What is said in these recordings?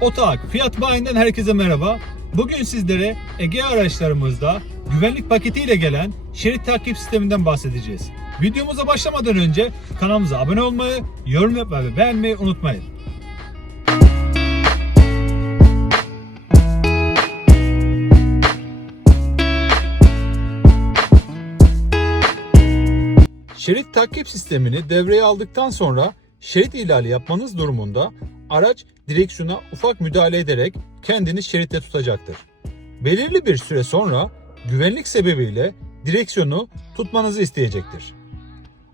Otak Fiyat Bayi'nden herkese merhaba. Bugün sizlere Ege araçlarımızda güvenlik paketiyle gelen şerit takip sisteminden bahsedeceğiz. Videomuza başlamadan önce kanalımıza abone olmayı, yorum yapmayı ve beğenmeyi unutmayın. Şerit takip sistemini devreye aldıktan sonra şerit ihlali yapmanız durumunda araç direksiyona ufak müdahale ederek kendini şeritte tutacaktır. Belirli bir süre sonra güvenlik sebebiyle direksiyonu tutmanızı isteyecektir.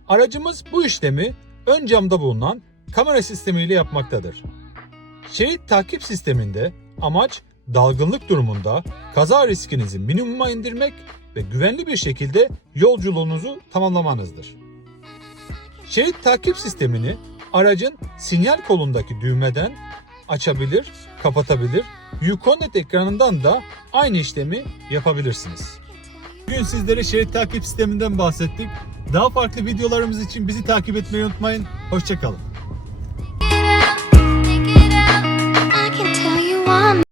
Aracımız bu işlemi ön camda bulunan kamera sistemiyle yapmaktadır. Şerit takip sisteminde amaç dalgınlık durumunda kaza riskinizi minimuma indirmek ve güvenli bir şekilde yolculuğunuzu tamamlamanızdır. Şerit takip sistemini aracın sinyal kolundaki düğmeden açabilir, kapatabilir, Uconnect ekranından da aynı işlemi yapabilirsiniz. Bugün sizlere şerit takip sisteminden bahsettik. Daha farklı videolarımız için bizi takip etmeyi unutmayın. Hoşçakalın.